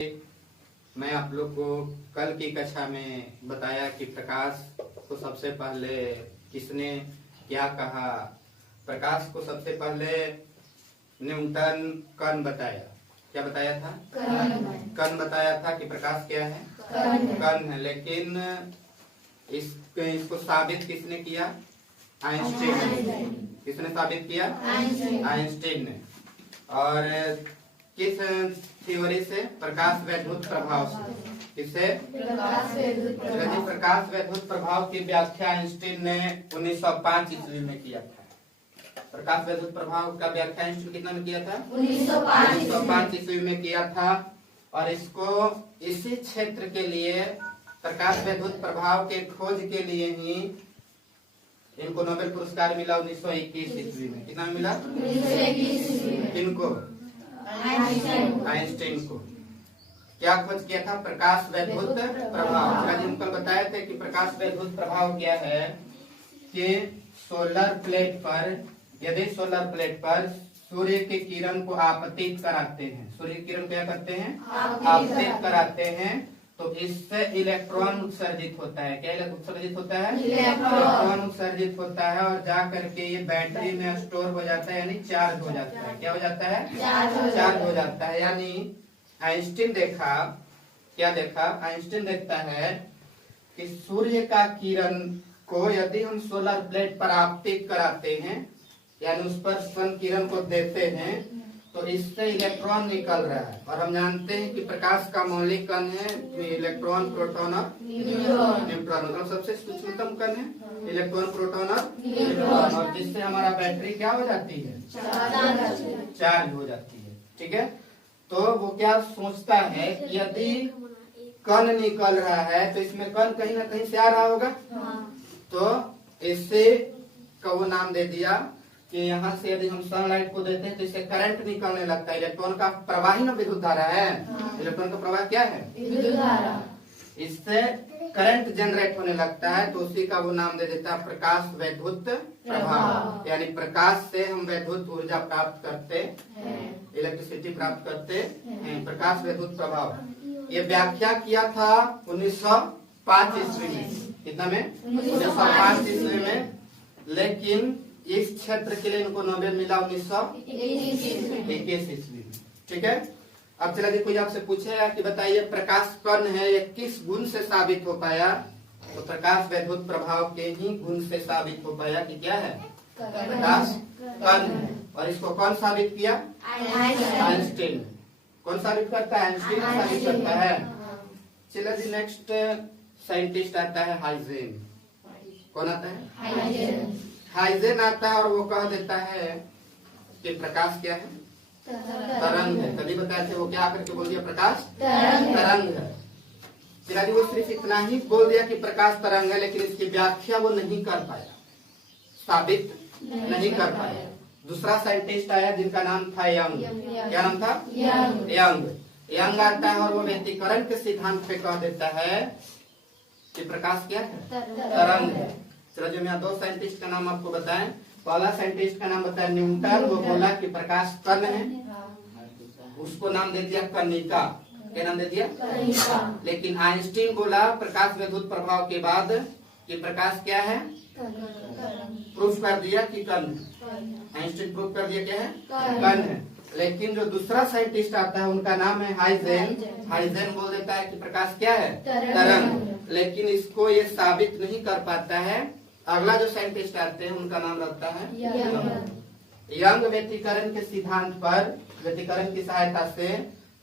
मैं आप लोग को कल की कक्षा में बताया कि प्रकाश को सबसे पहले किसने क्या कहा। प्रकाश को सबसे पहले न्यूटन कण बताया। क्या बताया था? कण बताया था कि प्रकाश क्या है? कण है। लेकिन इसको साबित किसने किया? आइंस्टीन ने। किसने साबित किया? आइंस्टीन ने। और किस थ्योरी से? प्रकाश वैद्युत प्रभाव से। किससे? प्रकाश वैद्युत प्रभाव की व्याख्या आइंस्टीन ने 1905 ईस्वी में किया था। प्रकाश वैद्युत प्रभाव का व्याख्या आइंस्टीन कितना में किया था? 1905 ईस्वी में किया था। और इसको इसी क्षेत्र के लिए, प्रकाश वैद्युत प्रभाव के खोज के लिए ही इनको नोबेल पुरस्कार मिला 1921 ईस्वी में। कितना मिला? 1921। किनको? आइंस्टीन को। क्या खोज किया था? प्रकाश वैद्युत प्रभाव। आज हम कल बताए थे कि प्रकाश वैद्युत प्रभाव क्या है कि सोलर प्लेट पर, यदि सोलर प्लेट पर सूर्य के किरण को आपतित कराते हैं, सूर्य की किरण क्या करते हैं? आपतित कराते हैं, तो इससे इलेक्ट्रॉन उत्सर्जित होता है। क्या उत्सर्जित होता है? इलेक्ट्रॉन उत्सर्जित होता है और जा करके ये बैटरी में स्टोर हो जाता है, यानी चार्ज हो जाता है। क्या हो जाता है? चार्ज हो जाता है। यानी आइंस्टीन देखा, क्या देखा? आइंस्टीन देखता है कि सूर्य का किरण को यदि हम सोलर प्लेट पर आपतित कराते हैं, यानी उस पर सन किरण को देते हैं, तो इससे इलेक्ट्रॉन निकल रहा है। और हम जानते हैं कि प्रकाश का मौलिक कण है इलेक्ट्रॉन, प्रोटॉन और न्यूट्रॉन। मतलब सबसे सूक्ष्मतम कण है इलेक्ट्रॉन, प्रोटॉन और न्यूट्रॉन। और जिससे हमारा बैटरी क्या हो जाती है? चार्ज हो जाती है। ठीक है। तो वो क्या सोचता है कि यदि कण निकल रहा है तो इसमें कण कहीं ना कहीं से आ रहा होगा। तो इससे का वो नाम दे दिया कि यहाँ से यदि हम सनलाइट को देते हैं तो इससे करंट निकलने लगता है। इलेक्ट्रॉन का प्रवाह ही ना विद्युत धारा है। इलेक्ट्रॉन का प्रवाह क्या है? विद्युत धारा। इससे करंट जनरेट होने लगता है, तो उसी का वो नाम दे देता है प्रकाश वैद्युत प्रभाव। यानी प्रकाश से हम वैद्युत ऊर्जा प्राप्त करते हैं, इलेक्ट्रिसिटी प्राप्त करते हैं। प्रकाश वैद्युत प्रभाव ये व्याख्या किया था 1905 ईस्वी में। कितना में? 1905 ईस्वी में। लेकिन इस क्षेत्र के लिए इनको नोबेल मिला 1921 ईस्वी में। ठीक है। अब चला कोई आपसे पूछेगा कि बताइए प्रकाश कण है, ये किस गुण से साबित हो पाया? तो प्रकाश वैद्युत प्रभाव के ही गुण से साबित हो पाया कि क्या है? प्रकाश कण है। और इसको कौन साबित किया? आइंस्टीन। कौन साबित करता है? आइंस्टीन साबित करता है। चला जी नेक्स्ट साइंटिस्ट आता है हाइजेन। कौन आता है? हाइजेन आता है और वो कह देता है कि प्रकाश क्या है? तरंग है। कभी बताए थे वो क्या करके बोल दिया? प्रकाश तरंग है। चिराजी वो सिर्फ इतना ही बोल दिया कि प्रकाश तरंग है, लेकिन इसकी व्याख्या वो नहीं कर पाया, साबित नहीं कर पाया। दूसरा साइंटिस्ट आया जिनका नाम था यंग। क्या नाम था? यंग आता है और वो व्यतिकरण के सिद्धांत पे कह देता है कि प्रकाश क्या है? तरंग है। चलो जो मैं दो साइंटिस्ट का नाम आपको बताएं। पहला साइंटिस्ट का नाम बताया न्यूटन। वो बोला कि प्रकाश कण है, उसको नाम दे दिया कणिका। क्या नाम दे दिया? लेकिन आइंस्टीन बोला प्रकाश वैद्युत प्रभाव के बाद कि प्रकाश क्या है? प्रूफ कर दिया कि कण है। आइंस्टीन प्रूफ कर दिया क्या है? कण है। लेकिन जो दूसरा साइंटिस्ट आता है उनका नाम है हाइजेन। हाइजेन बोल देता है कि प्रकाश क्या है? तरंग। लेकिन इसको ये साबित नहीं कर पाता है। अगला जो साइंटिस्ट आते हैं उनका नाम रहता है यंग। व्यतिकरण के सिद्धांत पर, व्यतिकरण की सहायता से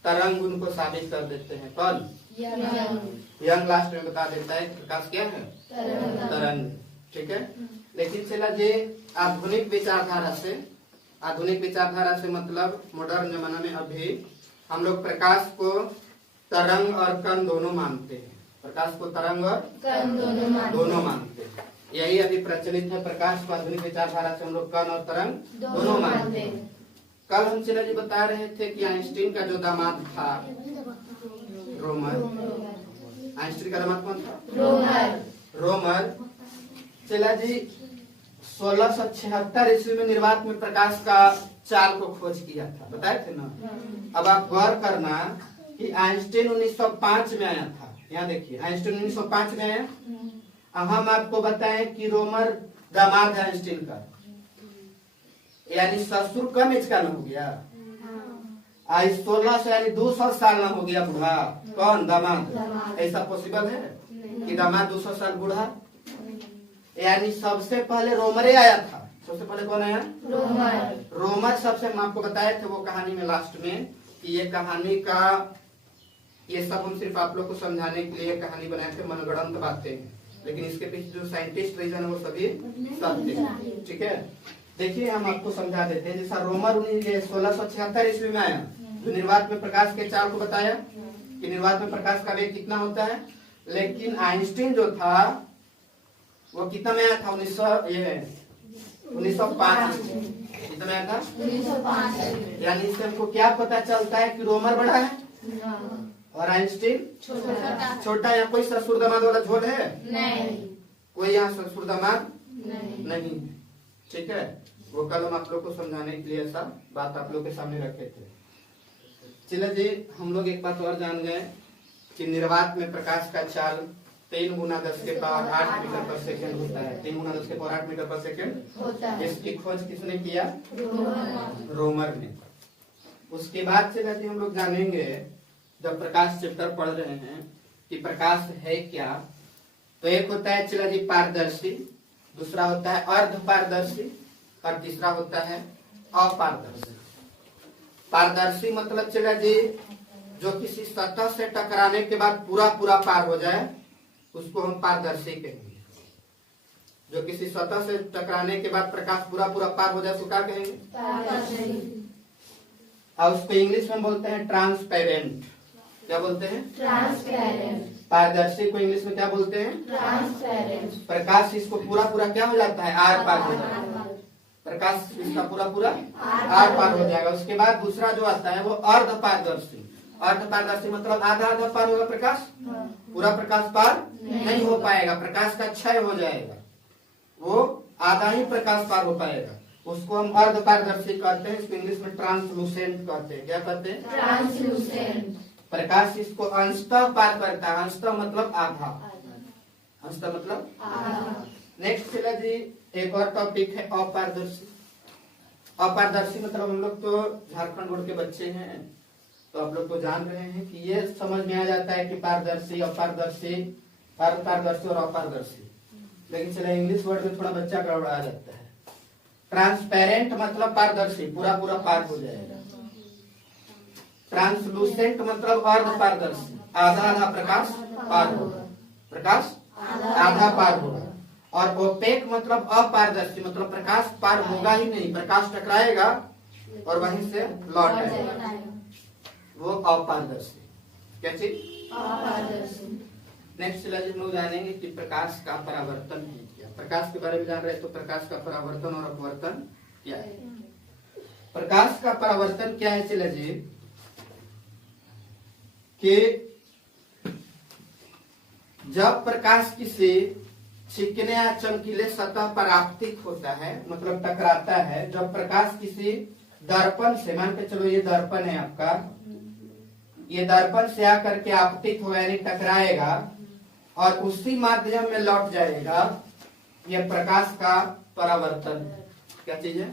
तरंग गुण को साबित कर देते हैं। कौन? यंग लास्ट में बता देता है प्रकाश क्या है? तरंग। ठीक है। लेकिन चला जे आधुनिक विचारधारा से, आधुनिक विचारधारा से मतलब मॉडर्न जमाना में अभी हम लोग प्रकाश को तरंग और कण दोनों मानते हैं। प्रकाश को तरंग और कण दोनों मानते हैं। यही अभी प्रचलित है। प्रकाश को आधुनिक विचारधारा से हम लोग कण और तरंग दोनों मानते हैं। कल हम चिरा जी बता रहे थे कि आइंस्टीन का जो दामाद था रोमर, आइंस्टीन का दामाद कौन था? रोमर। चिरा जी 1676 ईस्वी में निर्वात में प्रकाश का चाल को खोज किया था, बताए थे ना। अब आप गौर करना कि आइंस्टीन 1905 में आया था। यहाँ देखिए आइंस्टीन 1905 में आया। अब हम आपको बताएं कि रोमर दामाद है आइंस्टीन का, यानी ससुर कम एज का न हो गया। आज 1600 यानी 200 साल न हो गया बूढ़ा। कौन? दामाद। ऐसा पॉसिबल है कि दामाद 200 साल बूढ़ा? यानी सबसे पहले रोमरे आया था। सबसे पहले कौन आया? रोमर। रोमर सबसे, हम आपको बताए थे वो कहानी में लास्ट में कि ये कहानी का, ये सब हम सिर्फ आप लोग को समझाने के लिए कहानी बनाए थे, मनगढ़ंत बातें हैं, लेकिन इसके पीछे जो साइंटिस्ट रीजन है वो सभी सत्य। ठीक है, देखिए हम आपको समझा देते हैं। जैसा रोमर 1676 ईस्वी में आया, जो निर्वात में प्रकाश के चाल को बताया कि निर्वात में प्रकाश का वेग कितना होता है। लेकिन आइंस्टीन जो था वो कितना में आया था? 1905 कितना में आया था? 1905। यानी इससे हमको क्या पता चलता है कि रोमर बड़ा है और आइंस्टीन छोटा। यहाँ कोई ससुर दामाद वाला झोल है? नहीं। कोई यहाँ ससुर दामाद नहीं। ठीक है, वो कल हम आप लोग को समझाने के लिए ऐसा बात आप लोग के सामने रखे थे। चलो जी, हम लोग एक बात और जान गए कि निर्वात में प्रकाश का चाल 3 × 10⁸ मीटर पर सेकेंड होता है। 3 × 10⁸ मीटर पर सेकेंड होता है। इसकी खोज किसने किया? रोमर ने। उसके बाद से कहते हम लोग जानेंगे, जब प्रकाश चैप्टर पढ़ रहे हैं, कि प्रकाश है क्या। तो एक होता है चला जी पारदर्शी, दूसरा होता है अर्ध पारदर्शी और तीसरा होता है अपारदर्शी। पारदर्शी मतलब चला जी जो किसी सतह से टकराने के बाद पूरा पूरा पार हो जाए, उसको हम पारदर्शी कहेंगे। जो किसी सतह से टकराने के बाद प्रकाश पूरा पूरा पार हो जाए उसको क्या कहेंगे? और उसको इंग्लिश में बोलते हैं ट्रांसपेरेंट। क्या बोलते हैं? ट्रांसपेरेंट। पारदर्शी को इंग्लिश में क्या बोलते हैं? ट्रांसपेरेंट। प्रकाश इसको पूरा पूरा क्या हो जाता है? आर पार हो जाता है। प्रकाश इसका पूरा पूरा आर पार हो जाएगा। उसके बाद दूसरा जो आता है वो अर्ध पारदर्शी। अर्ध पारदर्शी मतलब आधा आधा पार होगा प्रकाश, पूरा प्रकाश पार नहीं हो पाएगा, प्रकाश का क्षय हो जाएगा, वो आधा ही प्रकाश पार हो पाएगा। उसको हम अर्ध पारदर्शी कहते हैं। इसको इंग्लिश में ट्रांसलूसेंट कहते हैं। क्या कहते हैं? ट्रांसलूसेंट। प्रकाश इसको अंशतः पार करता है। अंशतः मतलब आधा, अंशतः मतलब आधा। नेक्स्ट चला जी, एक और टॉपिक है अपारदर्शी। अपारदर्शी मतलब हम लोग तो झारखंड बोर्ड के बच्चे हैं, तो आप लोग तो जान रहे हैं कि ये समझ में आ जाता है कि पारदर्शी, अपारदर्शी, अर्ध पारदर्शी और अपारदर्शी। लेकिन चला इंग्लिश वर्ड में थोड़ा बच्चा गड़बड़ा जाता है। ट्रांसपेरेंट मतलब पारदर्शी, पूरा पूरा पार हो जाएगा। ट्रांसलूसेंट मतलब अर्ध पारदर्शी, आधा आधा प्रकाश पार होगा, प्रकाश आधा पार होगा। और ओपेक मतलब अपारदर्शी, मतलब प्रकाश पार होगा ही नहीं, प्रकाश टकराएगा और वहीं से लौट आएगा, वो अपारदर्शी। क्या चीज? अपारदर्शी। नेक्स्ट हम लोग जानेंगे कि प्रकाश का परावर्तन है क्या। प्रकाश के बारे में जान रहे हैं तो प्रकाश का परावर्तन और अपवर्तन क्या है। प्रकाश का परावर्तन क्या है? चले जी कि जब प्रकाश किसी चिकने या चमकीले सतह पर आपतित होता है, मतलब टकराता है, जब प्रकाश किसी दर्पण से, मान के चलो ये दर्पण है आपका, ये दर्पण से आकर के आपतित होगा यानी टकराएगा और उसी माध्यम में लौट जाएगा, यह प्रकाश का परावर्तन है। क्या चीज है?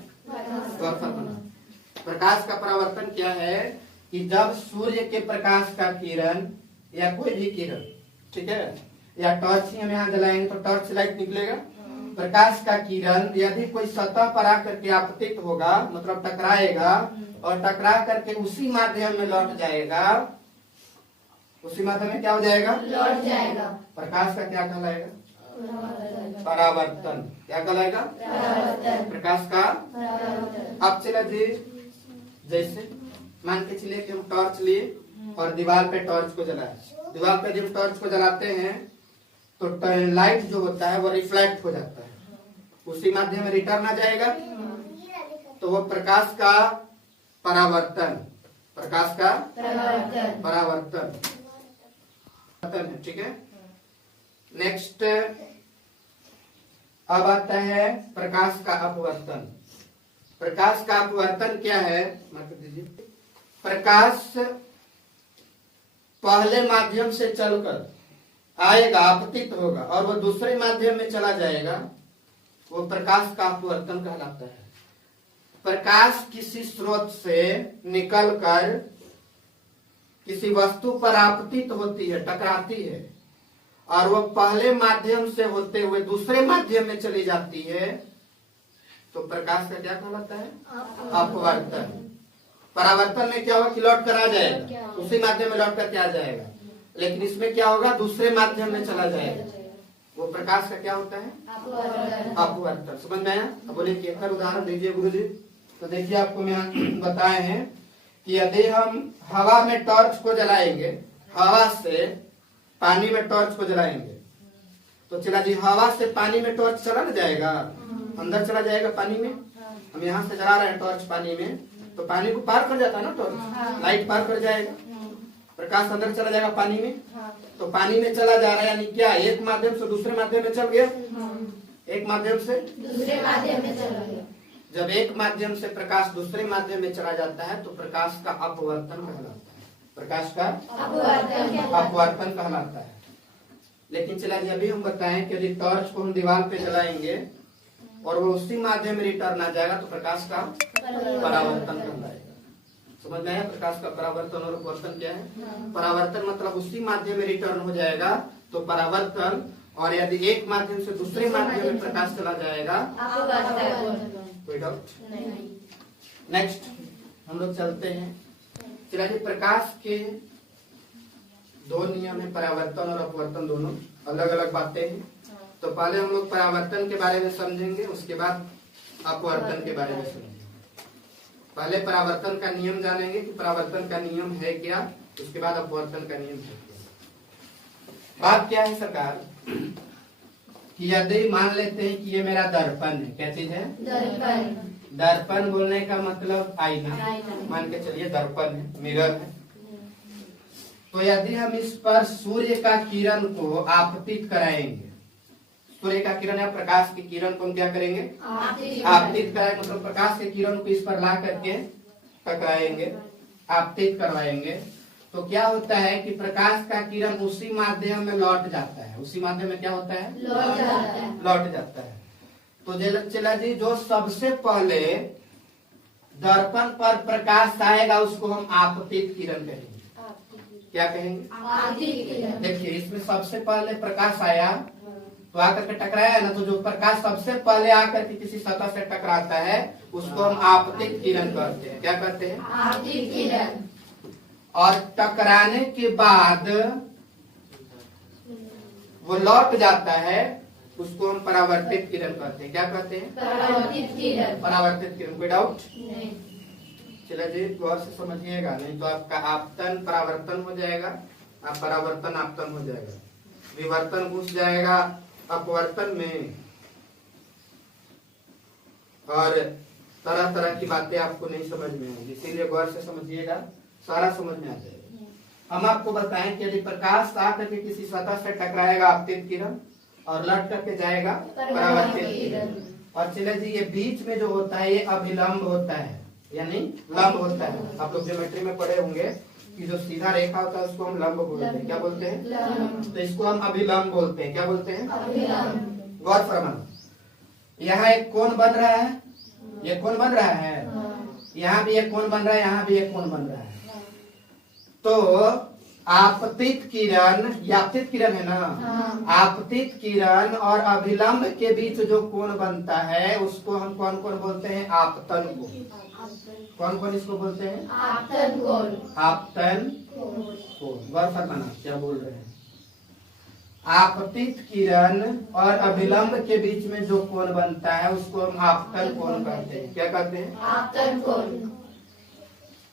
प्रकाश का परावर्तन क्या है कि जब सूर्य के प्रकाश का किरण या कोई भी किरण, ठीक है, या टॉर्च ही हम यहाँ जलाएंगे तो टॉर्च लाइट निकलेगा। प्रकाश का किरण यदि कोई सतह पर आकर के आपतित होगा, मतलब टकराएगा और टकरा करके उसी माध्यम में लौट जाएगा, उसी माध्यम में क्या हो जाएगा? लौट जाएगा। प्रकाश का क्या कहलाएगा? परावर्तन। क्या कहलाएगा? प्रकाश का। अब चला जी, जैसे मान के चलिए कि हम टॉर्च लिए और दीवार पे टॉर्च को जलाए। दीवार पे जब टॉर्च को जलाते हैं तो लाइट जो होता है वो रिफ्लेक्ट हो जाता है, उसी माध्यम में रिटर्न आ जाएगा, तो वो प्रकाश का परावर्तन, प्रकाश का परावर्तन है। ठीक है, नेक्स्ट अब आता है प्रकाश का अपवर्तन। प्रकाश का अपवर्तन क्या है? मार्क दीजिए। प्रकाश पहले माध्यम से चलकर आएगा, आपतित होगा और वह दूसरे माध्यम में चला जाएगा, वो प्रकाश का अपवर्तन कहलाता है। प्रकाश किसी स्रोत से निकलकर किसी वस्तु पर आपतित होती है, टकराती है, और वह पहले माध्यम से होते हुए दूसरे माध्यम में चली जाती है, तो प्रकाश का क्या कहलाता है? अपवर्तन। परावर्तन में क्या होगा कि लौट कर आ जाएगा, उसी माध्यम में लौट कर के आ जाएगा, लेकिन इसमें क्या होगा? दूसरे माध्यम में चला जाएगा। वो प्रकाश का क्या होता है? अपवर्तन। समझ में आया? अब बोले कि एक उदाहरण दीजिए गुरुजी। तो देखिए आपको मैं बताए हैं कि यदि हम हवा में टॉर्च को जलाएंगे, हवा से पानी में टॉर्च को जलाएंगे, तो चला जी हवा से पानी में टॉर्च चला ना जाएगा, अंदर चला जाएगा पानी में। हम यहाँ से जला रहे हैं टॉर्च पानी में, तो पानी को पार कर जाता है ना टॉर्च, लाइट पार कर जाएगा, प्रकाश अंदर चला जाएगा पानी में। तो पानी में चला जा रहा है, यानी क्या? एक माध्यम से दूसरे माध्यम में चल गया, एक माध्यम से दूसरे माध्यम में चला गया। जब एक माध्यम से प्रकाश दूसरे माध्यम में चला जाता है तो प्रकाश का अपवर्तन कहलाता है। प्रकाश का अपवर्तन कहलाता है। लेकिन चला जी अभी हम बताएं कि यदि टॉर्च को हम दीवार पे जलाएंगे और वो उसी माध्यम में रिटर्न आ जाएगा तो प्रकाश का परावर्तन कहलाएगा। समझ में आया? प्रकाश का परावर्तन और अपवर्तन क्या है? परावर्तन मतलब उसी माध्यम में रिटर्न हो जाएगा तो परावर्तन, और यदि एक माध्यम से दूसरे माध्यम में प्रकाश चला जाएगा। कोई डाउट? नेक्स्ट हम लोग चलते हैं। चलिए प्रकाश के दो नियम है, परावर्तन और अपवर्तन, दोनों अलग अलग बातें हैं। तो पहले हम लोग परावर्तन के बारे में समझेंगे, उसके बाद अपवर्तन के बारे में समझेंगे। पहले परावर्तन का नियम जानेंगे कि परावर्तन का नियम है क्या, उसके बाद अपवर्तन का नियम है क्या। बात क्या है सरकार कि यदि मान लेते हैं कि ये मेरा दर्पण है, क्या चीज है? दर्पण। दर्पण बोलने का मतलब आईना, मान के चलिए दर्पण है, मिरर है। तो यदि हम इस पर सूर्य का किरण को आपतित कराएंगे, सूर्य का किरण या प्रकाश की किरण को हम क्या करेंगे? आपतित कराएंगे, मतलब प्रकाश के किरण को इस पर ला करके टकराएंगे, आपतित करवाएंगे, तो क्या होता है कि प्रकाश का किरण उसी माध्यम में लौट जाता है। उसी माध्यम में क्या होता है? लौट जाता है। तो चला जी जो सबसे पहले दर्पण पर प्रकाश आएगा उसको हम आपतित किरण कहेंगे। क्या कहेंगे? देखिए इसमें सबसे पहले प्रकाश आया तो आकर के टकराया ना, तो जो प्रकाश सबसे पहले आकर के किसी सतह से टकराता है उसको हम आपतित किरण कहते हैं। क्या कहते हैं? आपतित किरण। और टकराने के बाद वो लौट जाता है, उसको हम परावर्तित किरण कहते हैं। क्या कहते हैं? परावर्तित किरण। परावर्तित किरण। कोई डाउट? नहीं। चलिए जी गौर से समझिएगा, नहीं तो आपका आपतन परावर्तन हो जाएगा, आप परावर्तन आपतन हो जाएगा, विवर्तन घुस जाएगा अपवर्तन में, और तरह तरह की बातें आपको नहीं समझ में आएंगी। इसीलिए गौर से समझिएगा, सारा समझ में आ जाएगा। हम आपको बताएं कि यदि प्रकाश आकर के किसी सतह से टकराएगा आपतित किरण और लौट करके जाएगा परावर्तित किरण। और चले जी ये बीच में जो होता है ये अभिलंब होता है, यानी लंब होता है। आप लोग ज्योमेट्री में पढ़े होंगे कि जो सीधा रेखा होता है उसको हम लंब बोलते हैं। क्या बोलते हैं? तो इसको हम अभिलंब बोलते हैं। क्या बोलते हैं? अभिलंब। गौर फरमाना, यहाँ एक कोण बन रहा है, ये कोण बन रहा है, यहाँ भी एक कोण बन रहा है, यहाँ भी एक कोण बन रहा है। तो आपतित किरण, ये आपतित किरण है ना, आपतित किरण और अभिलंब के बीच जो कोण बनता है उसको हम कौन कौन बोलते हैं? आपतन कोण। कौन कौन इसको बोलते हैं? आपतन कोण। आपतन कोण। गौर फरमाना क्या बोल रहे हैं? आपतित किरण और अभिलंब के बीच में जो कोण बनता है उसको हम आपतन कोण कहते हैं। क्या कहते हैं? आपतन कोण।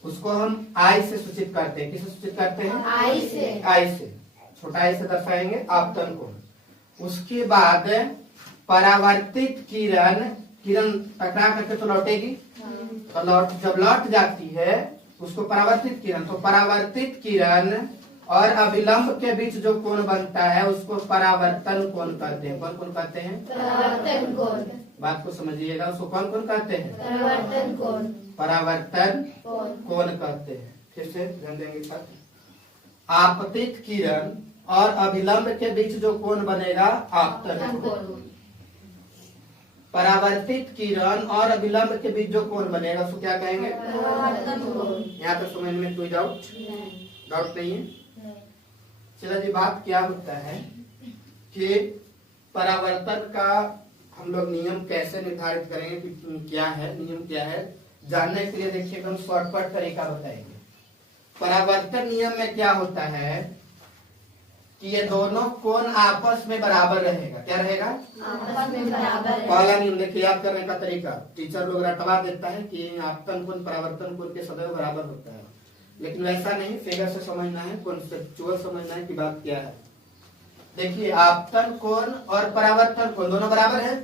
उसको हम आई से सूचित करते हैं। किससे सूचित करते हैं? आई से। आई से, छोटा आई से दर्शाएंगे आपतन कोण। उसके बाद परावर्तित किरण, किरण टकरा करके तो लौटेगी, तो जब लौट जाती है उसको परावर्तित किरण। तो परावर्तित किरण और अभिलंब के बीच जो कोण बनता है उसको परावर्तन कोण कहते हैं। कौन कौन कहते हैं? परावर्तन कोण। बात को समझिएगा, उसको कौन कौन कहते हैं? परावर्तन कोण। परावर्तन कोण कहते हैं। फिर से ध्यान देंगे साथ। आपतित किरण और अभिलंब के बीच जो कोण बनेगा आपतन कोण। परावर्तित किरण और अभिलंब के बीच जो कोण बनेगा उसको क्या कहेंगे? यहाँ तक समझ में कोई डाउट नहीं है? चलो जी, बात क्या होता है कि परावर्तन का हम लोग नियम कैसे निर्धारित करेंगे कि क्या है, नियम क्या है, जानने के लिए देखिए हम शॉर्टकट तरीका बताएंगे। परावर्तन नियम में क्या होता है कि ये दोनों कोण आपस में बराबर रहेगा। क्या रहेगा? आपस में बराबर। पहला नियम देखिए, याद करने का तरीका टीचर लोग रटवा देता है कि आपतन कोण परावर्तन कोण के सदैव बराबर होता है, लेकिन वैसा नहीं, फिगर से समझना है, कॉन्सेप्चुअल समझना है कि बात क्या है। देखिए, आपतन कोण और परावर्तन कोण दोनों बराबर है।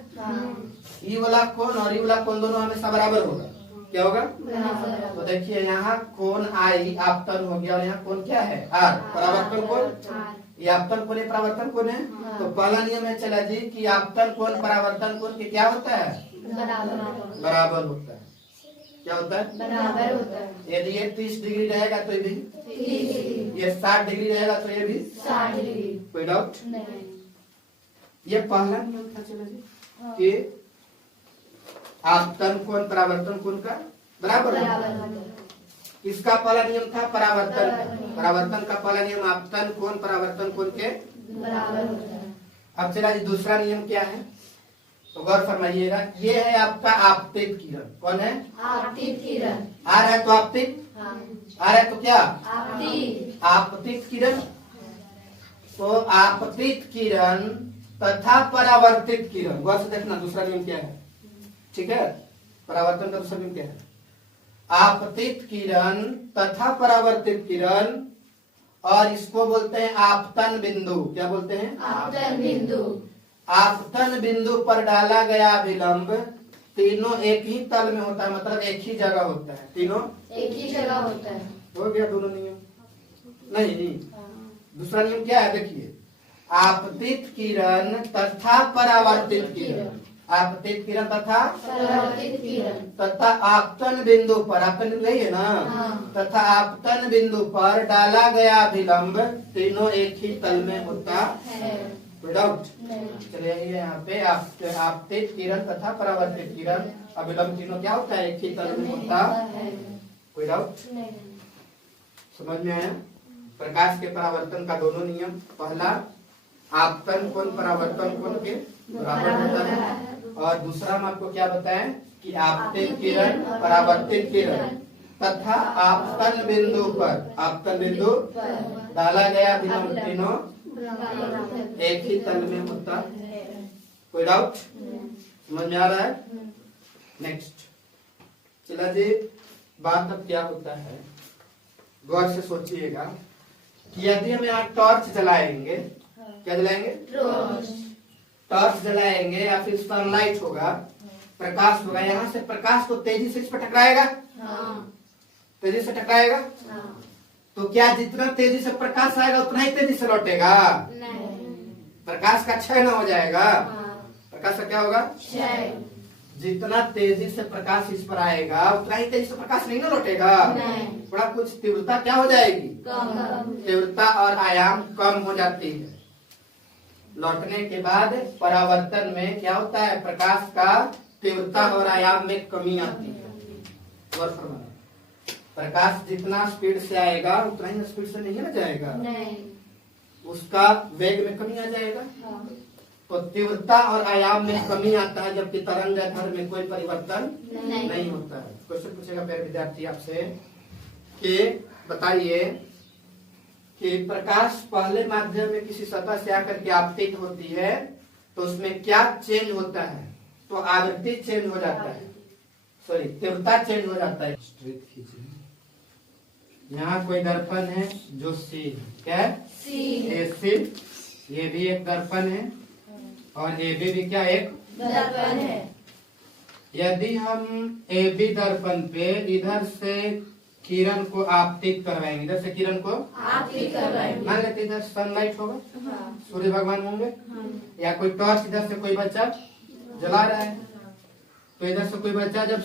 ये वाला कोण और ये वाला कोण दोनों हमेशा बराबर होगा। क्या होगा? तो देखिए, यहाँ कोण आई आपतन हो गया और यहाँ कोण क्या है? आर। परावर्तन कोण ये आपतन कोण है, परावर्तन कोण है। तो पहला नियम है चला जी कि आपतन कोण परावर्तन कोण के क्या होता है? बराबर होता है। क्या होता है? बराबर होता है। यदि ये 30 डिग्री रहेगा तो ये भी, ये 60 डिग्री रहेगा तो ये भी 60 डिग्री। कोई डाउट? ये पहला नियम था चला जी कि आपतन कोण परावर्तन कोण का बराबर होता है। इसका पहला नियम था परावर्तन। परावर्तन का पहला नियम आपतन कोण परावर्तन कोण के बराबर होता है। अब चला जी, दूसरा नियम क्या है तो गौर फरमाइएगा। ये है आपका आपतित किरण। कौन है? आपतित किरण। आ रहा है तो आपतित, आ रहा है तो क्या? आपतित किरण। तो आपतित किरण तथा परावर्तित किरण, गौर से देखना दूसरा नियम क्या है। ठीक है, परावर्तन का दूसरा नियम क्या है? आपतित किरण तथा परावर्तित किरण, और इसको बोलते हैं आपतन बिंदु। क्या बोलते हैं? आपतन बिंदु। आपतन बिंदु पर डाला गया अभिलंब तीनों एक ही तल में होता है, मतलब एक ही जगह होता है। तीनों एक ही जगह होता है। हो गया दोनों नियम? नहीं, दूसरा नियम क्या है? देखिए, आपतित किरण तथा परावर्तित किरण, आपतित किरण तथा परावर्तित किरण तथा आपतन बिंदु पर, आपतन बिंदु यही है ना, तथा आपतन बिंदु पर डाला गया अभिलंब तीनों एक ही तल में होता है। कोई डाउट? चलिए, यहाँ पे आपतित किरण तथा परावर्तित किरण अभिलंब तीनों क्या होता है? एक ही तल में होता है। कोई डाउट? समझ में आया? प्रकाश के परावर्तन का दोनों नियम, पहला आपतन कोण परावर्तन कोण के बराबर होता है, और दूसरा हम आपको क्या बताएं कि आपतित किरण परावर्तित किरण तथा आपतन बिंदु पर, आपतन बिंदु डाला गया अभिलंब तीनों एक ही तल में होता है। कोई डाउट? समझ में आ रहा है? नेक्स्ट चला जी, बात अब क्या होता है, गौर से सोचिएगा कि यदि हम यहाँ टॉर्च जलाएंगे, क्या जलाएंगे? टॉर्च जलाएंगे या फिर सनलाइट होगा, प्रकाश होगा, यहाँ से प्रकाश तो तेजी से इस पर टकराएगा। तेजी से टकराएगा। तो क्या जितना तेजी से प्रकाश आएगा उतना ही तेजी से लौटेगा? प्रकाश का क्षय न हो जाएगा? प्रकाश का क्या होगा? क्षय। जितना तेजी से प्रकाश इस पर आएगा उतना ही तेजी से प्रकाश नहीं ना लौटेगा। थोड़ा कुछ तीव्रता क्या हो जाएगी? तीव्रता और आयाम कम हो जाती है। लौटने के बाद परावर्तन में क्या होता है? प्रकाश का तीव्रता और आयाम में कमी आती है। और प्रकाश जितना स्पीड से आएगा उतना ही स्पीड से नहीं ना जाएगा, उसका वेग में कमी आ जाएगा। तो तीव्रता और आयाम में कमी आता है, जबकि तरंग दैर्घ्य में कोई परिवर्तन नहीं होता है। क्वेश्चन पूछेगा प्यारे विद्यार्थी आपसे कि बताइए कि प्रकाश पहले माध्यम में किसी सतह से आकर के आपतित होती है तो उसमें क्या चेंज होता है? तो आवृत्ति चेंज हो जाता है, सॉरी तीव्रता चेंज हो जाता है। यहाँ कोई दर्पण है जो सी, क्या है? सी। ये भी एक दर्पण है और ए बी भी क्या एक दर्पण है। यदि हम ए बी दर्पण पे इधर से किरण को आपतित करवाएंगे, इधर से किरण को आपतित करवाएंगे, मान लेते इधर सनलाइट होगा, सूर्य भगवान होंगे, या कोई टॉर्च इधर से कोई बच्चा जला रहा है, तो इधर से कोई बच्चा जब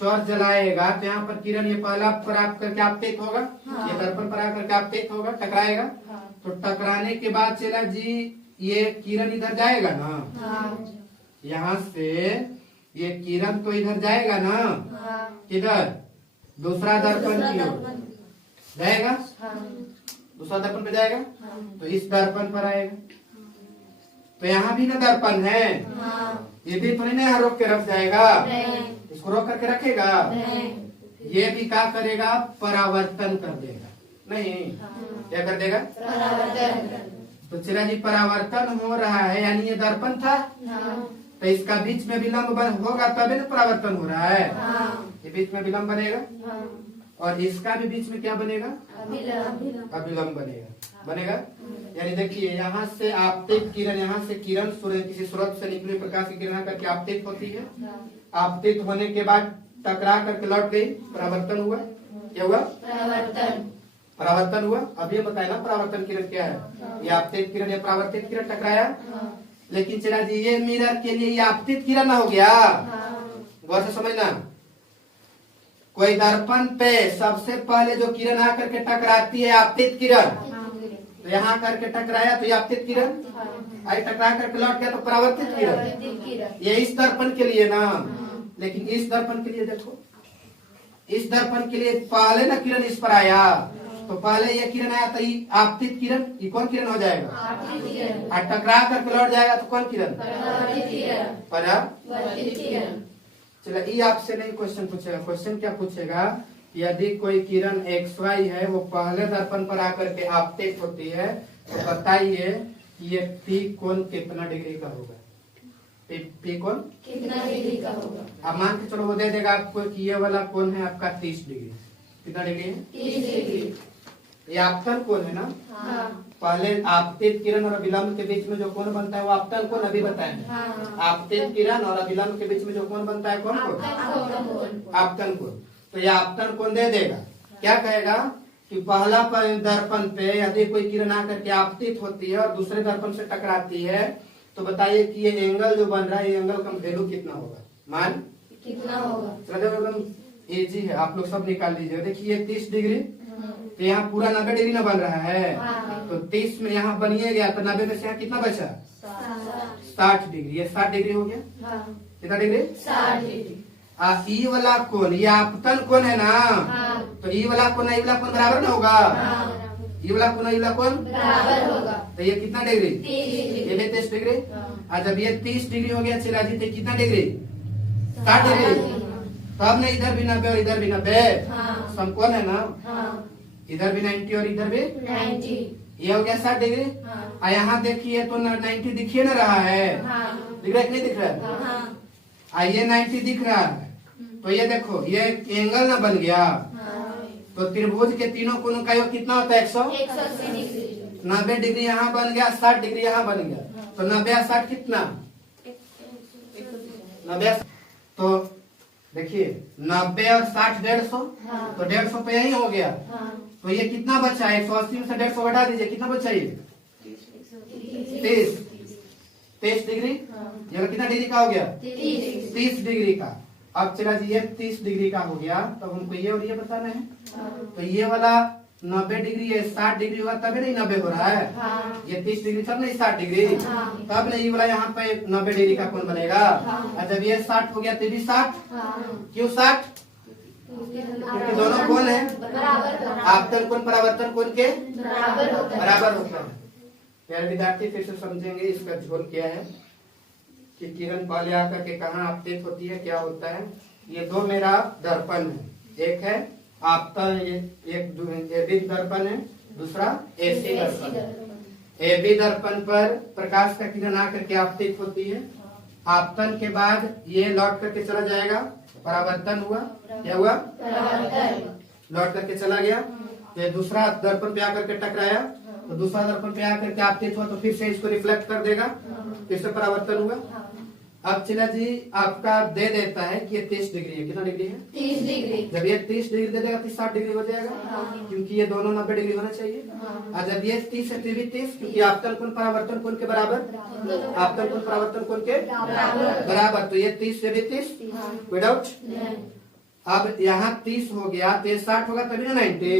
टॉर्च जलाएगा तो यहाँ पर किरण ये पहला प्राप्त करके आपतित होगा, ये दर्पण पर आकर के आपतित होगा, टकराएगा। तो टकराने के बाद चला जी ये किरण इधर जाएगा ना, यहाँ से ये किरण तो इधर जाएगा ना, किधर दूसरा दर्पण की ओर जाएगा, दूसरा दर्पण पे जाएगा, तो इस दर्पण पर आएगा। तो यहाँ भी ना दर्पण है, ये भी तो नहीं रोक के रख जाएगा, इसको रोक करके रखेगा, ये भी क्या करेगा, परावर्तन कर देगा, नहीं क्या कर देगा, तो चला जी परावर्तन हो रहा है, यानी ये दर्पण था, तो इसका बीच में विलंब होगा तभी ना परावर्तन हो रहा है, ये बीच में विलंब बनेगा, और इसका भी बीच में क्या बनेगा, अविलंब बनेगा। यानी देखिए यहाँ से आपतित किरण, यहाँ से किरण सूर्य किसी स्रोत से निकली प्रकाश की किरण करके आपतित होती है, आपतित होने के बाद टकरा करके लौट गई, परावर्तन हुआ, क्या हुआ, परावर्तन हुआ। अब ये बताया ना परावर्तन किरण क्या है, ये आपतित किरण या परावर्तित किरण टकराया, लेकिन चला जी ये मिरर के लिए ये आपतित किरण हो गया, गौर से समझना। कोई दर्पण पे सबसे पहले जो किरण आकर के टकराती है आपतित किरण, तो यहाँ करके टकराया तो ये आपतित किरण, आई टकरा करके लौट गया तो परावर्तित किरण। ये इस दर्पण के लिए ना, लेकिन इस दर्पण के लिए देखो, इस दर्पण के लिए पहले ना किरण इस पर आया, तो पहले ये किरण आया तो ये आपतित किरण, ये कौन किरण हो जाएगा, और टकरा करके लौट जाएगा तो कौन किरण, परावर्तित किरण। चलो ये आपसे नहीं क्वेश्चन पूछेगा, क्वेश्चन क्या पूछेगा, यदि कोई किरण XY है वो पहले दर्पण पर आकर के आपतित होती है, तो बताइए कि ये P कोण कितना डिग्री का होगा, P कोण कितना डिग्री का होगा। अब मान के चलो वो दे देगा आपको कि ये वाला कोण है आपका 30 डिग्री, कितना डिग्री है, 30 डिग्री। ये आपतन कोण है ना, पहले आपतित किरण और अभिलंब के बीच में जो कोण बनता है वो आपतन कोण, अभी बताएंगे। आपतित किरण और अभिलंब के बीच में जो कोण बनता है कौन कोण, आपतन कोण। तो ये आपतन कोण दे देगा, क्या कहेगा कि पहला दर्पण पे यदि कोई किरण आकर के आपतित होती है और दूसरे दर्पण से टकराती है, तो बताइए कि ये एंगल जो बन रहा है, ये एंगल का वैल्यू कितना होगा, मान कितना होगा। चलो एकदम इजी है, आप लोग सब निकाल लीजिए। देखिए 30 डिग्री, तो यहाँ पूरा 90 डिग्री ना बन रहा है, तो 30 में यहाँ बनिए गया तो 90 में से यहाँ कितना बचा, 60 डिग्री, ये 60 डिग्री हो गया, कितना डिग्री, 60 डिग्री। ई वाला कोण ये आपतन कोण है ना, तो ई वाला कोण ई वाला कोण बराबर ना होगा, ई वाला कोण ई वाला कोण बराबर होगा, तो ये कितना डिग्री, ये भी 30 डिग्री। और जब ये 30 डिग्री हो गया चिरा जी, तो कितना डिग्री, 60 डिग्री। तब ना इधर भी 90 और इधर भी 90 समकोण है ना, इधर भी 90 और इधर भी 90, ये हो गया 60 डिग्री। और यहाँ देखिए तो 90 दिखिए ना रहा है, दिख रहा है कि नहीं दिख रहा है, ये 90 दिख रहा है, तो ये देखो ये एंगल ना बन गया, तो त्रिभुज के तीनों कोणों का योग कितना होता है, 180 डिग्री। 90 डिग्री यहाँ बन गया, 60 डिग्री यहाँ बन गया, तो 90 और 60 कितना, 90। तो देखिए 90 और 60 150, तो 150 पे यही हो गया, तो ये कितना बचा है, 180 में से 150 घटा दीजिए, कितना बचा ये 30 डिग्री, ये कितना डिग्री का हो गया, 30 डिग्री का। अब चला जी ये 30 डिग्री का हो गया, तो हमको ये और ये बताना है, तो ये वाला 90 डिग्री है, 60 डिग्री हुआ तभी नहीं 90 हो रहा है, ये 30 डिग्री तब नहीं 60 डिग्री, तब नहीं ये वाला यहाँ पे 90 डिग्री का कोण बनेगा। और जब ये 60 हो गया तो भी 60, क्यों 60, क्योंकि दोनों कोण है आपतन कोण परावर्तन कोण के बराबर होता है। प्यारे विद्यार्थी फिर से समझेंगे इसका झोल क्या है, कि किरण पहले आकर के कहाँ आपतित होती है, क्या होता है। ये दो मेरा दर्पण है, एक है आपतन, एक एबी दर्पण है, दूसरा एसी दर्पण है। एबी दर्पण पर प्रकाश का किरण आकर के आपतित होती है, आपतन के बाद ये लौट करके चला जाएगा, परावर्तन हुआ, क्या हुआ, लौट करके चला गया, तो दूसरा दर्पण पे आकर के टकराया, तो दूसरा दर्पण पे आकर के आपतित हुआ, तो फिर से इसको रिफ्लेक्ट कर देगा, फिर से परावर्तन हुआ। अब चिला जी आपका दे देता है कि ये 30 डिग्री है, कितना डिग्री है, 30 डिग्री। जब ये 30 डिग्री दे देगा तो 60 डिग्री हो जाएगा, क्योंकि ये दोनों 90 डिग्री होना चाहिए। और जब ये 30 है तो भी 30, क्योंकि आपतन कोण परावर्तन कोण के बराबर, आपतन कोण परावर्तन कोण के बराबर, तो ये 30 से भी 30 विदाउट। अब यहाँ 30 हो गया तो ये 60 होगा तभी ना 90।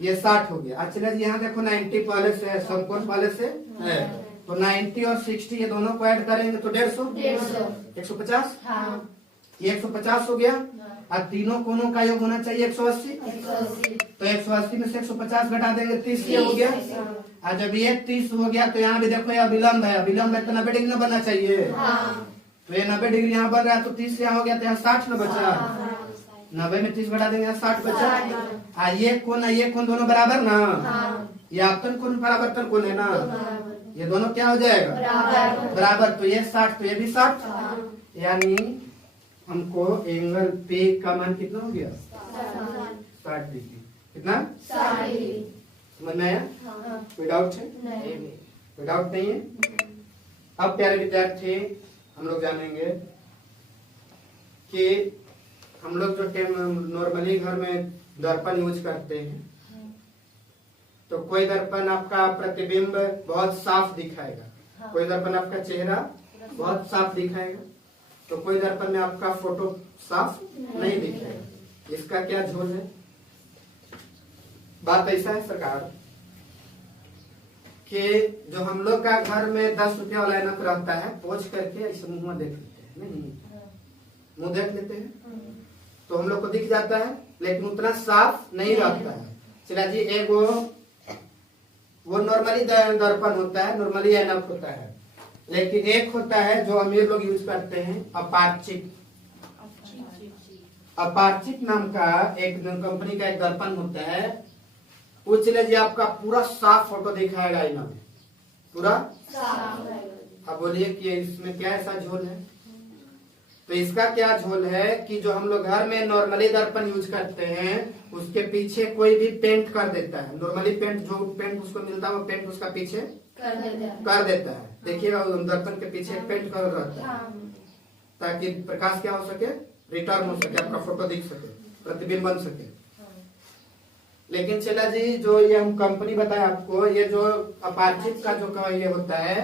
ये 60 हो गया। अच्छा जी यहाँ देखो 90 पहले से है, समकोण पहले से है, तो 90 और 60 ये दोनों को ऐड करेंगे तो 150 150। ये 150 हो गया। अब तीनों कोणों का योग होना चाहिए 180। तो 180 में से 150 घटा देंगे 30 ये हो गया। और जब ये 30 हो गया तो यहाँ भी देखो ये अविलंब है, अविलंब है तो 90 डिग्री न बनना चाहिए। तो ये 90 डिग्री यहाँ बन रहा है तो 30 यहाँ हो गया तो यहाँ 60 न बचा। 90 में 30 घटा देंगे यहाँ 60 बचा। ये कोण दोनों बराबर ना, ये आपतन कोण परावर्तन कोण है ना, ये दोनों क्या हो जाएगा बराबर। तो ये 60 तो ये भी 60, यानी हमको एंगल पे का मान कितना हो गया 60 डिग्री। कितना समझ में आया? कोई डाउट है? कोई डाउट नहीं है। अब प्यारे विद्यार्थी हम लोग जानेंगे कि हम लोग जो नॉर्मली घर में दर्पण यूज करते हैं तो कोई दर्पण आपका प्रतिबिंब बहुत साफ दिखाएगा, कोई दर्पण आपका चेहरा बहुत साफ दिखाएगा, तो कोई दर्पण में आपका फोटो साफ नहीं दिखेगा। इसका क्या झोल है? बात ऐसा है सरकार कि जो हम लोग का घर में 10 रुपया वाला ऐनक रहता है, पोंछ करके ऐसे मुंह में देख लेते हैं, नहीं मुंह देख लेते हैं तो हम लोग को दिख जाता है, लेकिन उतना साफ नहीं रहता है। चला जी एक वो नॉर्मली दर्पण होता है, नॉर्मली ऐनक होता है, लेकिन एक होता है जो अमीर लोग यूज करते हैं अपार्चिक। अपार्चिक नाम का एक कंपनी का एक दर्पण होता है, वो चले जी आपका पूरा साफ फोटो दिखाएगा आईना में, पूरा साफ। अब बोलिए कि इसमें क्या ऐसा झोल है? तो इसका क्या झोल है कि जो हम लोग घर में नॉर्मली दर्पण यूज करते हैं उसके पीछे कोई भी पेंट कर देता है। नॉर्मली पेंट जो पेंट उसको मिलता है वो पेंट उसका पीछे कर देता है। देखिएगा दर्पण के पीछे पेंट कर रहता है ताकि प्रकाश क्या हो सके, रिटर्न हो सके, आपका फोटो दिख सके, प्रतिबिंब बन सके। लेकिन चला जी जो ये हम कंपनी बताए आपको, ये जो अपार्चिक का जो ये होता है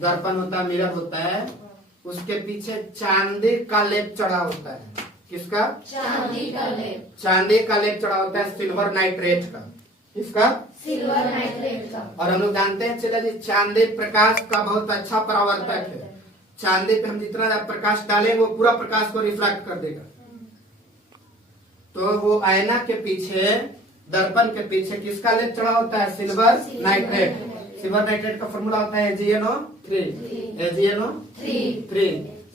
दर्पण होता है, मिरर होता है, उसके पीछे चांदी का लेप चढ़ा होता है। किसका? चांदी का लेप चढ़ा होता है, सिल्वर नाइट्रेट का। किसका? सिल्वर नाइट्रेट का। और हम लोग जानते हैं चला जी चांदी प्रकाश का बहुत अच्छा परावर्तक है। चांदी पे हम जितना प्रकाश डालें वो पूरा प्रकाश को रिफ्लेक्ट कर देगा। तो वो आईना के पीछे, दर्पण के पीछे किसका लेप चढ़ा होता है? Silver nitrate. सिल्वर नाइट्रेट का फॉर्मूला होता है AgNO3।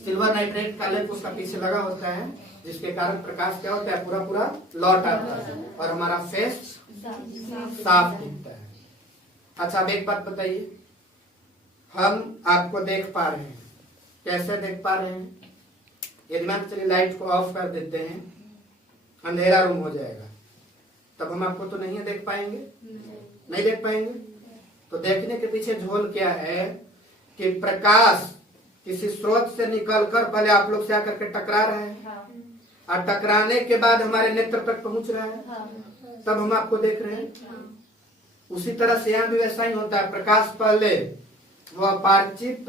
सिल्वर नाइट्रेट का लेप उसका पीछे लगा होता है, जिसके कारण प्रकाश क्या होता है, पूरा लौट आता है और हमारा फेस साफ दिखता है। अच्छा अब एक बात बताइए, हम आपको देख पा रहे हैं, कैसे देख पा रहे हैं? यदि मान चलिए लाइट को ऑफ कर देते हैं, अंधेरा रूम हो जाएगा, तब हम आपको तो नहीं देख पाएंगे, नहीं देख पाएंगे। तो देखने के पीछे झोल क्या है कि प्रकाश किसी स्रोत से निकलकर पहले आप लोग से आकर के टकरा रहा है और टकराने के बाद हमारे नेत्र तक पहुंच रहा है, तब हम आपको देख रहे हैं। उसी तरह से यहाँ भी वैसा ही होता है। प्रकाश पहले वो अपार्चिक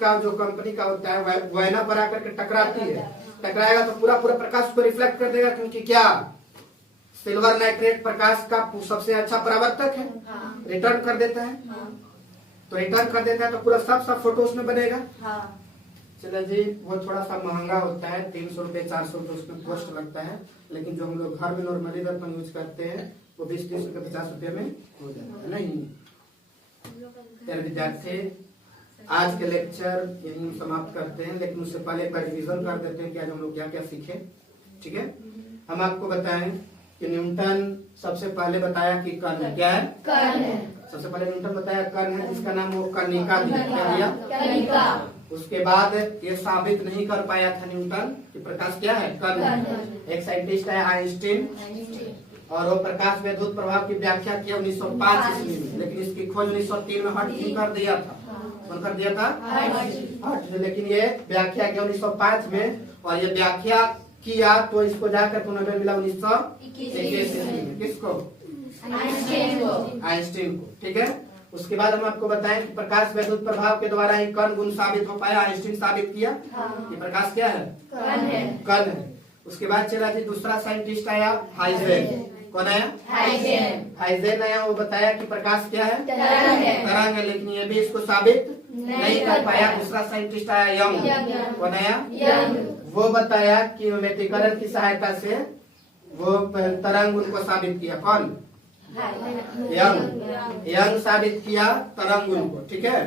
का जो कंपनी का होता है वो ऐना पर आकर के टकराती है, टकराएगा तो पूरा प्रकाश को रिफ्लेक्ट कर देगा, क्योंकि क्या सिल्वर नाइट्रेट प्रकाश का सबसे अच्छा परावर्तक है, रिटर्न कर देता है। तो रिटर्न कर देता है तो पूरा सब फोटो उसमें बनेगा। चलो जी वो थोड़ा सा महंगा होता है, 300 रुपए 400 रुपए उसमें कॉस्ट लगता है, लेकिन जो हम लोग घर में नॉर्मली दर्पण यूज करते हैं वो 20-30 रुपए 50 रुपए में हो जाता है। नहीं विद्यार्थी, आज के लेक्चर यही हम समाप्त करते हैं, लेकिन उससे पहले एक बार रिविजन कर देते हैं कि आज हम लोग क्या क्या सीखे। ठीक है, हम आपको बताएं कि न्यूटन सबसे पहले बताया कि कर्ण क्या है, कर्ण है। सबसे पहले न्यूटन बताया कर्ण है, जिसका नाम वो कर्णिका दिया। उसके बाद ये साबित नहीं कर पाया था न्यूटन कि प्रकाश क्या है, कर्ण है। एक साइंटिस्ट है आइंस्टीन, और वो प्रकाश विद्युत प्रभाव की व्याख्या किया 1905 ईस्वी में, लेकिन इसकी खोज 1903 में हर्ट्ज कर दिया था। कौन कर दिया था? हर्ट्ज। लेकिन ये व्याख्या किया 1905 में, और ये व्याख्या किया तो इसको जाकर नोबेल मिला 1921 में। किसको? आइंस्टीन को। ठीक है, उसके बाद हम आपको बताएं कि प्रकाश वैद्युत प्रभाव के द्वारा ही कण गुण साबित हो पाया। आइंस्टीन साबित किया कि प्रकाश क्या है, कण है। उसके बाद चला जी दूसरा साइंटिस्ट आया हाइजेन। कौन आया, हाइजेन आया। वो बताया कि प्रकाश क्या है, तरंग है, लेकिन ये भी इसको साबित नहीं कर पाया। दूसरा साइंटिस्ट आया यंग। कौन आया, वो बताया कि व्यतिकरण की सहायता से वो तरंग उनको साबित किया। कौन, यंग साबित किया तरंग गुण को। ठीक है,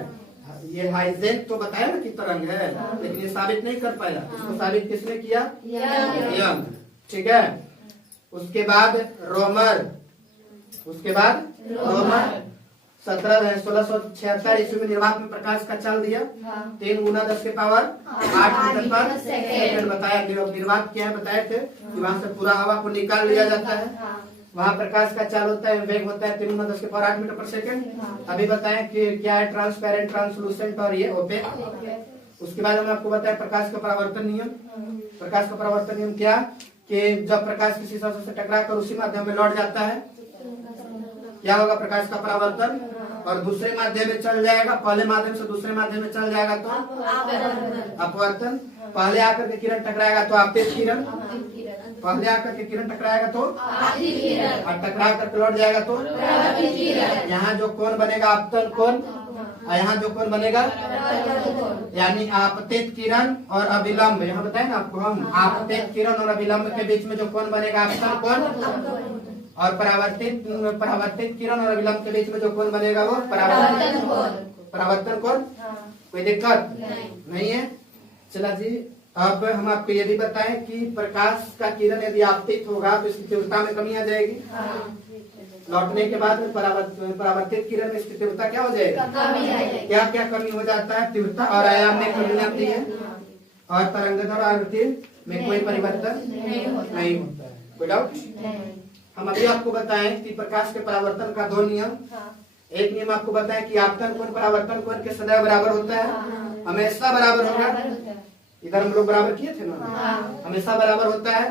ये हाइजेन तो बताया ना कि तरंग है, लेकिन ये साबित नहीं कर पाया। इसको साबित किसने किया, यंग। ठीक है, उसके बाद रोमर। 1676 ईस्वी में निर्वात में प्रकाश का चल दिया। 3 गुना 10 के पावर 8 मीटर पर सेकंड बताया। निर्वात क्या है बताए थे कि वहां से पूरा हवा को निकाल लिया जाता है। वहाँ प्रकाश का चाल होता है, वेग होता है 3 गुना 10 के पावर 8 मीटर पर सेकंड। अभी बताएं कि क्या है, ट्रांसपेरेंट, ट्रांसलूसेंट और ये ओपेक। उसके बाद हम आपको बताएं प्रकाश का परावर्तन नियम। प्रकाश का परावर्तन नियम क्या, कि जब प्रकाश किसी सतह से टकराकर उसी माध्यम में लौट जाता है, क्या होगा, प्रकाश का परावर्तन, और दूसरे माध्यम में चल जाएगा। पहले माध्यम से दूसरे माध्यम में चल जाएगा तो अपवर्तन। पहले आकर के किरण टकराएगा तो आपतित किरण, पहले आकर के किरण टकराएगा तो और टकरा कर लौट जाएगा तो यहाँ जो कोण बनेगा आपतन कोण, और यहाँ जो कोण बनेगा यानी आपतित किरण और अभिलंब। यहाँ बताए ना आपको हम, आपतित किरण और अभिलंब के बीच में जो कोण बनेगा आपतन कोण, और परावर्तित किरण और अभिलंब के बीच में जो कोण बनेगा वो परावर्तन कोण। कोई दिक्कत नहीं है। चला जी, अब हम आपको ये भी बताएं कि प्रकाश का किरण यदि आपतित होगा तो इसकी तीव्रता में कमी आ जाएगी। लौटने के बाद में परावर्तित किरण में इसकी तीव्रता क्या हो जाएगी, क्या क्या कमी हो जाता है, तीव्रता और आयाम में कमी आती है, और तरंगदैर्घ्य और आवृत्ति में कोई परिवर्तन नहीं होता है। कोई डाउट। हम अभी आपको बताएं कि प्रकाश के परावर्तन का 2 नियम। एक नियम आपको बताएं कि आपतन कोण परावर्तन कोण के सदैव बराबर होता है, हमेशा बराबर होगा। इधर हम लोग बराबर किए थे ना, हमेशा बराबर होता है।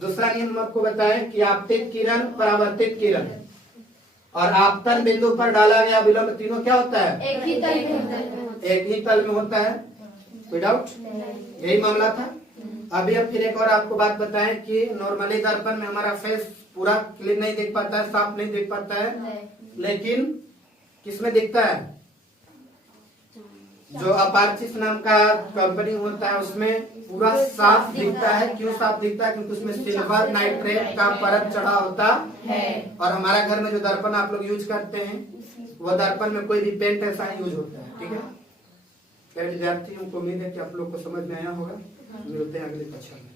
दूसरा नियम हम आपको बताएं कि आपतित किरण, परावर्तित किरण और आपतन बिंदु पर डाला गया विलंब तीनों क्या होता है, एक ही तल में होता है। कोई डाउट, यही मामला था। अभी हम फिर एक और आपको बात बताएं कि नॉर्मली दर्पण में हमारा फेस पूरा क्लीन नहीं दिख पाता है, साफ नहीं दिख पाता है, लेकिन किसमें दिखता है, जो अपारचिस नाम का कंपनी होता है उसमें पूरा साफ दिखता है। क्यों साफ दिखता है, क्योंकि उसमें सिल्वर नाइट्रेट का परत चढ़ा होता है। और हमारा घर में जो दर्पण आप लोग यूज करते हैं, वो दर्पण में कोई भी पेंट ऐसा ही यूज होता है। ठीक है, विद्यार्थी, हमको उम्मीद है कि आप लोग को समझ में आया होगा। मिलते हैं अगले कक्षा में।